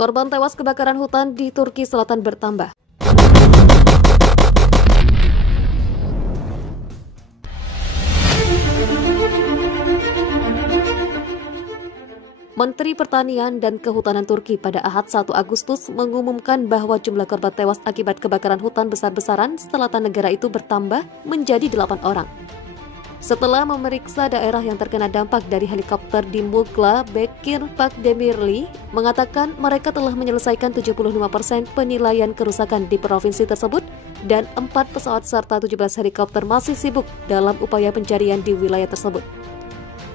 Korban tewas kebakaran hutan di Turki Selatan bertambah. Menteri Pertanian dan Kehutanan Turki pada Ahad 1 Agustus mengumumkan bahwa jumlah korban tewas akibat kebakaran hutan besar-besaran selatan negara itu bertambah menjadi 8 orang. Setelah memeriksa daerah yang terkena dampak dari helikopter di Mugla, Bekir Pakdemirli mengatakan mereka telah menyelesaikan 75% penilaian kerusakan di provinsi tersebut dan 4 pesawat serta 17 helikopter masih sibuk dalam upaya pencarian di wilayah tersebut.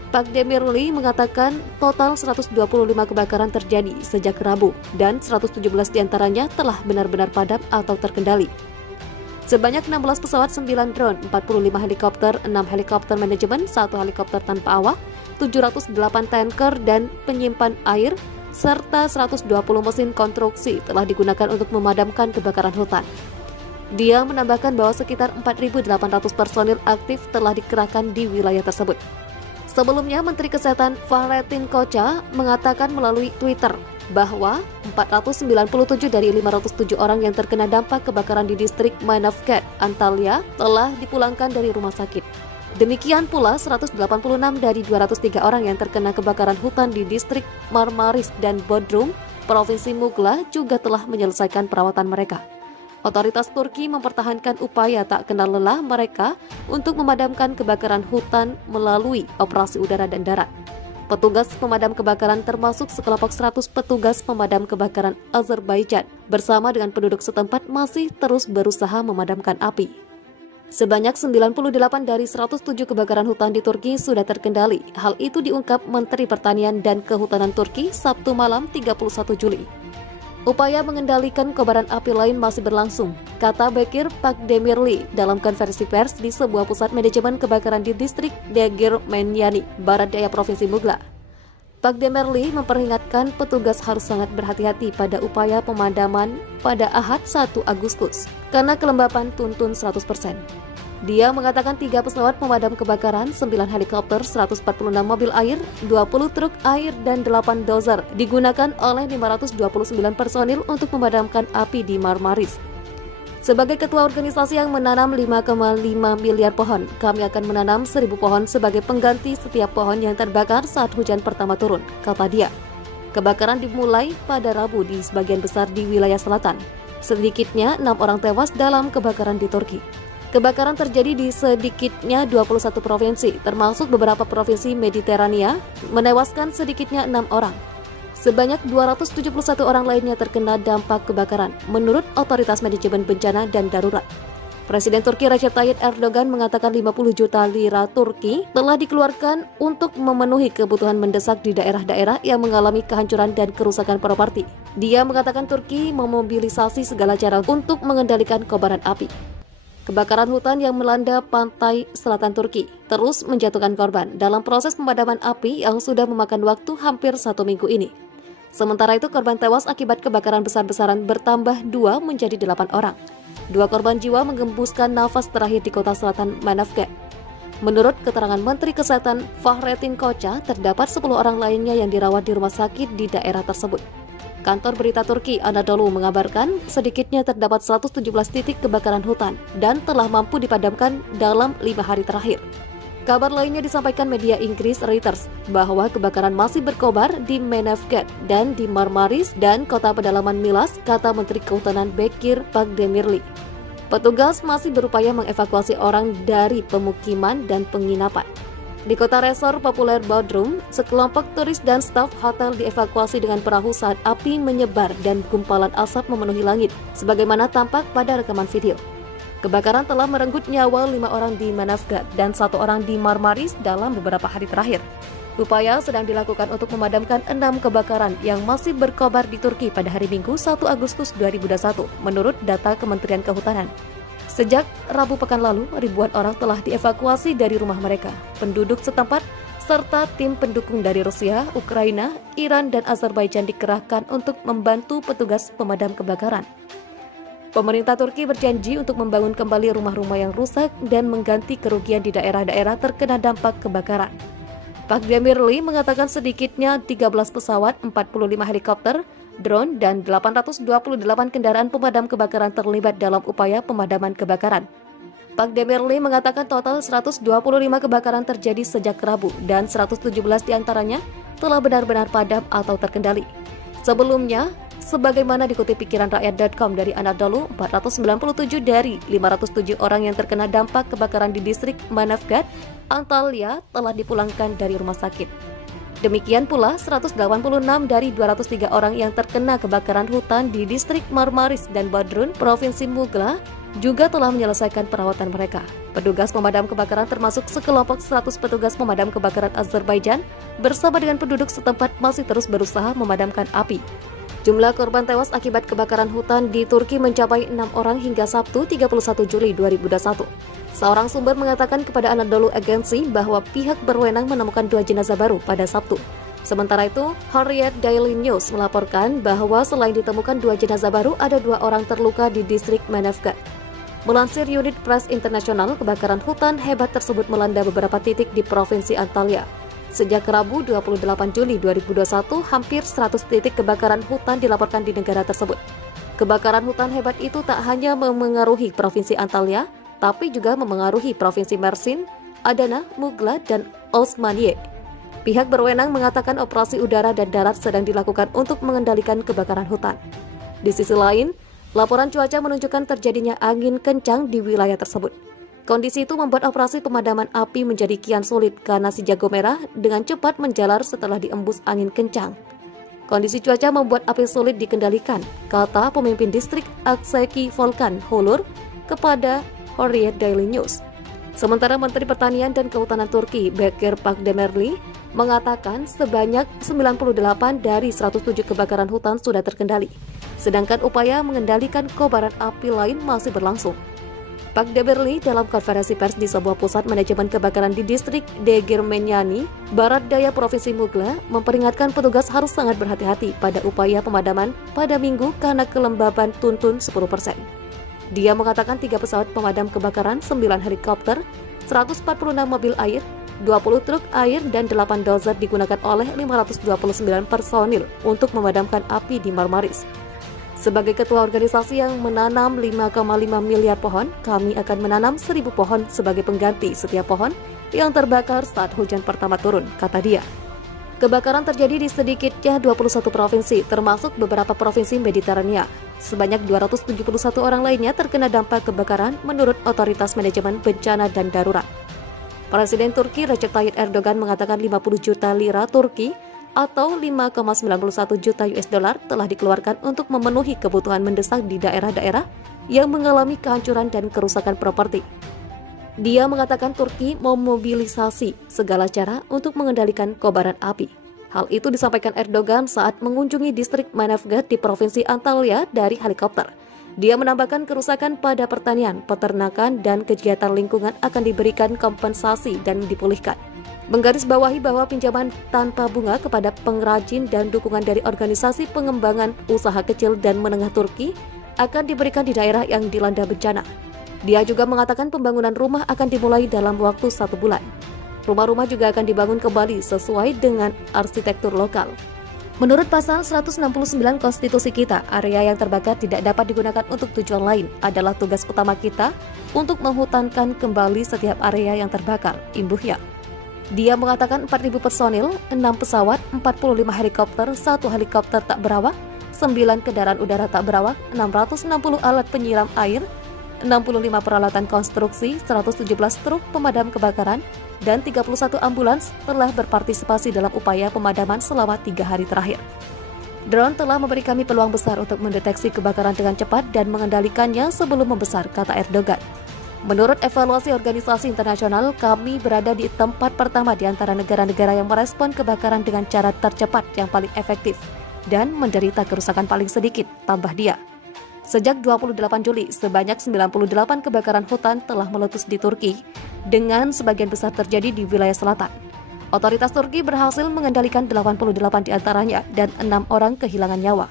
Pakdemirli mengatakan total 125 kebakaran terjadi sejak Rabu dan 117 diantaranya telah benar-benar padam atau terkendali. Sebanyak 16 pesawat, 9 drone, 45 helikopter, 6 helikopter manajemen, 1 helikopter tanpa awak, 708 tanker dan penyimpan air, serta 120 mesin konstruksi telah digunakan untuk memadamkan kebakaran hutan. Dia menambahkan bahwa sekitar 4.800 personil aktif telah dikerahkan di wilayah tersebut. Sebelumnya, Menteri Kesehatan Fahrettin Koca mengatakan melalui Twitter bahwa 497 dari 507 orang yang terkena dampak kebakaran di distrik Manavgat, Antalya telah dipulangkan dari rumah sakit. Demikian pula 186 dari 203 orang yang terkena kebakaran hutan di distrik Marmaris dan Bodrum, Provinsi Mugla juga telah menyelesaikan perawatan mereka. Otoritas Turki mempertahankan upaya tak kenal lelah mereka untuk memadamkan kebakaran hutan melalui operasi udara dan darat. Petugas pemadam kebakaran termasuk sekelompok 100 petugas pemadam kebakaran Azerbaijan bersama dengan penduduk setempat masih terus berusaha memadamkan api. Sebanyak 98 dari 107 kebakaran hutan di Turki sudah terkendali. Hal itu diungkap Menteri Pertanian dan Kehutanan Turki Sabtu malam 31 Juli. Upaya mengendalikan kobaran api lain masih berlangsung, kata Bekir Pakdemirli dalam konferensi pers di sebuah pusat manajemen kebakaran di distrik Değirmenli, barat daya Provinsi Mugla. Pakdemirli memperingatkan petugas harus sangat berhati-hati pada upaya pemadaman pada Ahad 1 Agustus, karena kelembapan tuntun 100%. Dia mengatakan 3 pesawat pemadam kebakaran, 9 helikopter, 146 mobil air, 20 truk air, dan 8 dozer digunakan oleh 529 personil untuk memadamkan api di Marmaris. Sebagai ketua organisasi yang menanam 5,5 miliar pohon, kami akan menanam 1.000 pohon sebagai pengganti setiap pohon yang terbakar saat hujan pertama turun, kata dia. Kebakaran dimulai pada Rabu di sebagian besar di wilayah selatan. Sedikitnya 6 orang tewas dalam kebakaran di Turki. Kebakaran terjadi di sedikitnya 21 provinsi, termasuk beberapa provinsi Mediterania, menewaskan sedikitnya 6 orang. Sebanyak 271 orang lainnya terkena dampak kebakaran, menurut Otoritas Manajemen Bencana dan Darurat. Presiden Turki Recep Tayyip Erdogan mengatakan 50 juta lira Turki telah dikeluarkan untuk memenuhi kebutuhan mendesak di daerah-daerah yang mengalami kehancuran dan kerusakan properti. Dia mengatakan Turki memobilisasi segala cara untuk mengendalikan kobaran api. Kebakaran hutan yang melanda pantai selatan Turki terus menjatuhkan korban dalam proses pemadaman api yang sudah memakan waktu hampir 1 minggu ini. Sementara itu, korban tewas akibat kebakaran besar-besaran bertambah 2 menjadi 8 orang. 2 korban jiwa menggembuskan nafas terakhir di kota selatan Manavgat. Menurut keterangan Menteri Kesehatan Fahrettin Koca, terdapat 10 orang lainnya yang dirawat di rumah sakit di daerah tersebut. Kantor berita Turki Anadolu mengabarkan sedikitnya terdapat 117 titik kebakaran hutan dan telah mampu dipadamkan dalam 5 hari terakhir. Kabar lainnya disampaikan media Inggris Reuters bahwa kebakaran masih berkobar di Manavgat dan di Marmaris dan kota pedalaman Milas, kata Menteri Kehutanan Bekir Pakdemirli. Petugas masih berupaya mengevakuasi orang dari pemukiman dan penginapan. Di kota resor populer Bodrum, sekelompok turis dan staf hotel dievakuasi dengan perahu saat api menyebar dan gumpalan asap memenuhi langit, sebagaimana tampak pada rekaman video. Kebakaran telah merenggut nyawa 5 orang di Manavgat dan 1 orang di Marmaris dalam beberapa hari terakhir. Upaya sedang dilakukan untuk memadamkan 6 kebakaran yang masih berkobar di Turki pada hari Minggu 1 Agustus 2021, menurut data Kementerian Kehutanan. Sejak Rabu pekan lalu, ribuan orang telah dievakuasi dari rumah mereka. Penduduk setempat serta tim pendukung dari Rusia, Ukraina, Iran, dan Azerbaijan dikerahkan untuk membantu petugas pemadam kebakaran. Pemerintah Turki berjanji untuk membangun kembali rumah-rumah yang rusak dan mengganti kerugian di daerah-daerah terkena dampak kebakaran. Pakdemirli mengatakan sedikitnya 13 pesawat, 45 helikopter, drone, dan 828 kendaraan pemadam kebakaran terlibat dalam upaya pemadaman kebakaran. Pak Demirli mengatakan total 125 kebakaran terjadi sejak Rabu dan 117 diantaranya telah benar-benar padam atau terkendali. Sebelumnya, sebagaimana dikutip pikiranrakyat.com dari Anadolu, 497 dari 507 orang yang terkena dampak kebakaran di distrik Manavgat, Antalya telah dipulangkan dari rumah sakit. Demikian pula 186 dari 203 orang yang terkena kebakaran hutan di distrik Marmaris dan Badrun, Provinsi Mugla, juga telah menyelesaikan perawatan mereka. Petugas pemadam kebakaran termasuk sekelompok 100 petugas pemadam kebakaran Azerbaijan bersama dengan penduduk setempat masih terus berusaha memadamkan api. Jumlah korban tewas akibat kebakaran hutan di Turki mencapai 6 orang hingga Sabtu 31 Juli 2021. Seorang sumber mengatakan kepada Anadolu Agency bahwa pihak berwenang menemukan 2 jenazah baru pada Sabtu. Sementara itu, Hurriyet Daily News melaporkan bahwa selain ditemukan 2 jenazah baru, ada 2 orang terluka di distrik Manavgat. Melansir unit Press Internasional, kebakaran hutan hebat tersebut melanda beberapa titik di Provinsi Antalya. Sejak Rabu 28 Juli 2021, hampir 100 titik kebakaran hutan dilaporkan di negara tersebut. Kebakaran hutan hebat itu tak hanya memengaruhi Provinsi Antalya, tapi juga memengaruhi Provinsi Mersin, Adana, Mugla, dan Osmaniye. Pihak berwenang mengatakan operasi udara dan darat sedang dilakukan untuk mengendalikan kebakaran hutan. Di sisi lain, laporan cuaca menunjukkan terjadinya angin kencang di wilayah tersebut. Kondisi itu membuat operasi pemadaman api menjadi kian sulit karena si jago merah dengan cepat menjalar setelah diembus angin kencang. Kondisi cuaca membuat api sulit dikendalikan, kata pemimpin distrik Akseki Volkan Hulur kepada Hurriyet Daily News. Sementara Menteri Pertanian dan Kehutanan Turki, Bekir Pakdemirli, mengatakan sebanyak 98 dari 107 kebakaran hutan sudah terkendali, sedangkan upaya mengendalikan kobaran api lain masih berlangsung. Pak Demirli dalam konferensi pers di sebuah pusat manajemen kebakaran di distrik Degirmenyani, Barat Daya Provinsi Mugla, memperingatkan petugas harus sangat berhati-hati pada upaya pemadaman pada Minggu karena kelembaban tuntun 10%. Dia mengatakan 3 pesawat pemadam kebakaran, 9 helikopter, 146 mobil air, 20 truk air, dan 8 dozer digunakan oleh 529 personil untuk memadamkan api di Marmaris. Sebagai ketua organisasi yang menanam 5,5 miliar pohon, kami akan menanam 1.000 pohon sebagai pengganti setiap pohon yang terbakar saat hujan pertama turun, kata dia. Kebakaran terjadi di sedikitnya 21 provinsi, termasuk beberapa provinsi Mediterania. Sebanyak 271 orang lainnya terkena dampak kebakaran menurut Otoritas Manajemen Bencana dan Darurat. Presiden Turki Recep Tayyip Erdogan mengatakan 50 juta lira Turki atau 5,91 juta US dollar telah dikeluarkan untuk memenuhi kebutuhan mendesak di daerah-daerah yang mengalami kehancuran dan kerusakan properti. Dia mengatakan Turki memobilisasi segala cara untuk mengendalikan kobaran api. Hal itu disampaikan Erdogan saat mengunjungi distrik Manavgat di Provinsi Antalya dari helikopter. Dia menambahkan kerusakan pada pertanian, peternakan, dan kegiatan lingkungan akan diberikan kompensasi dan dipulihkan. Menggarisbawahi bahwa pinjaman tanpa bunga kepada pengrajin dan dukungan dari organisasi pengembangan usaha kecil dan menengah Turki akan diberikan di daerah yang dilanda bencana. Dia juga mengatakan pembangunan rumah akan dimulai dalam waktu 1 bulan. Rumah-rumah juga akan dibangun kembali sesuai dengan arsitektur lokal. Menurut pasal 169 konstitusi kita, area yang terbakar tidak dapat digunakan untuk tujuan lain. Adalah tugas utama kita untuk menghutankan kembali setiap area yang terbakar, imbuhnya. Dia mengatakan 4.000 personil, 6 pesawat, 45 helikopter, 1 helikopter tak berawak, 9 kendaraan udara tak berawak, 660 alat penyiram air, 65 peralatan konstruksi, 117 truk pemadam kebakaran, dan 31 ambulans telah berpartisipasi dalam upaya pemadaman selama 3 hari terakhir. Drone telah memberi kami peluang besar untuk mendeteksi kebakaran dengan cepat dan mengendalikannya sebelum membesar, kata Erdogan. Menurut evaluasi organisasi internasional, kami berada di tempat pertama di antara negara-negara yang merespon kebakaran dengan cara tercepat yang paling efektif dan menderita kerusakan paling sedikit, tambah dia. Sejak 28 Juli, sebanyak 98 kebakaran hutan telah meletus di Turki, dengan sebagian besar terjadi di wilayah selatan. Otoritas Turki berhasil mengendalikan 88 di antaranya dan 6 orang kehilangan nyawa.